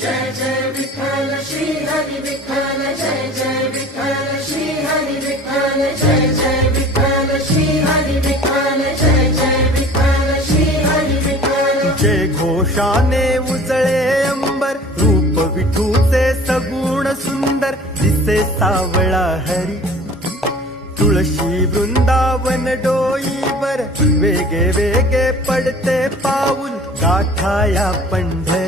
जय जय विठ्ठल श्री हरी विठ्ठल, जय जय विठ्ठल श्री हरी विठ्ठल, जय जय विठ्ठल श्री हरी विठ्ठल, जय जय विठ्ठल श्री हरी विठ्ठल. जय घोषाने उजळे अंबर, रूप विठूचे सगुण सुंदर, दिसे सावळा हरी. तुळशी वृंदावन डोईवर, वेगे वेगे पडते पाऊल, गाठाया पंढरी.